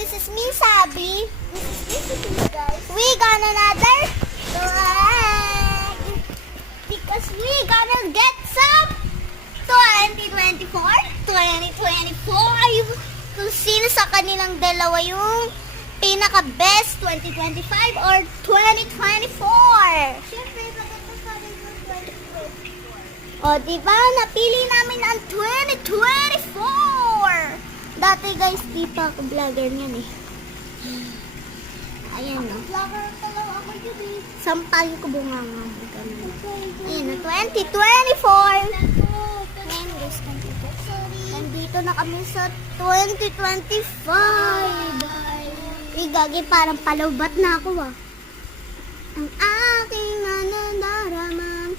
This is me, Sabi. This is me, guys. We got another flag. Because we gonna get some 2024, 2025. Kung sino sa kanilang dalawa yung pinaka-best 2025 or 2024. Siyempre, maganda sa akin yung 2024. O, diba? Napili namin ang 2024. Dati guys, di pa ako vlogger niyan eh. Ayan o. Vlogger talaga ako yun eh. Sampal ko bunganga. Ayan o, 2024. Ayan guys, nandito na kami sa 2025. Gagi, parang palawbat na ako ah. Ang aking nananaraman.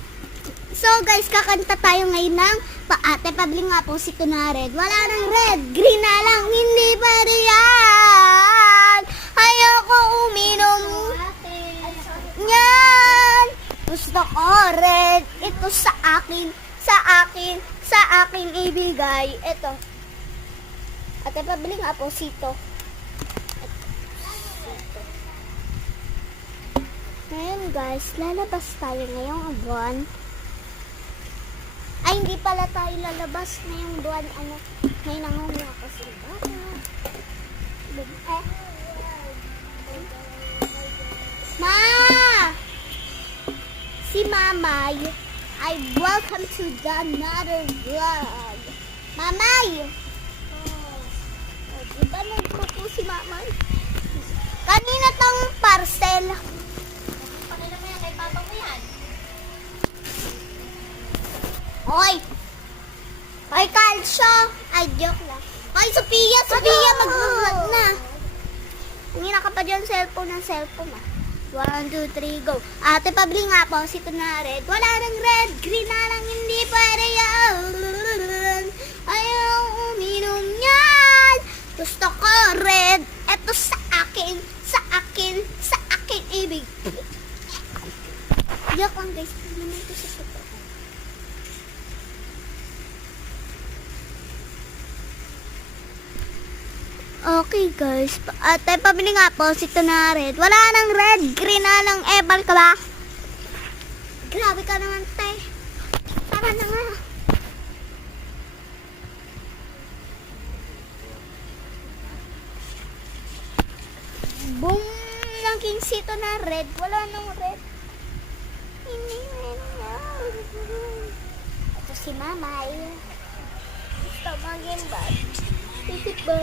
So guys, kakanta tayo ngayon ng Paate Pabling nga po si Tuna Red. Wala nang red, green na lang, hindi pa riyan. Ayoko uminom yan. Gusto ko red, ito sa akin, sa akin, sa akin ibigay. Ito. Ate Pabling nga po sito. Ngayon guys, lalabas tayo ngayong buwan. Ay, hindi pala tayo lalabas ngayong buwan. Ano, may nangunga ako sila. Ma! Si Mamay ay welcome to the another vlog. Mamay! Diba nagpupo si Mamay? Kanina tong parcel. Hoy! Hoy, Calcio! Ay, joke lang. Hoy, Sophia! Sophia, mag-vlog na. Tingin ka pa dyan cellphone ng cellphone ah. 1, 2, 3, go. Ate Pabling nga po, si Tuna Red. Wala nang red, green na lang, hindi pwede yan. Ayaw uminom yan. Gusto ko red. Eto sa akin, sa akin, sa akin ibig. Joke lang guys. Hindi ito sa soto. Okay guys, Ate Pabili nga po si Tuna Red. Wala nang red, green na lang, ebal ka ba? Grabe ka naman, te. Tara na nga. Boom! Lang king si Tuna Red. Wala nang red. Hindi na. Ito si Mamay. Gusto maging bad. Isip ba?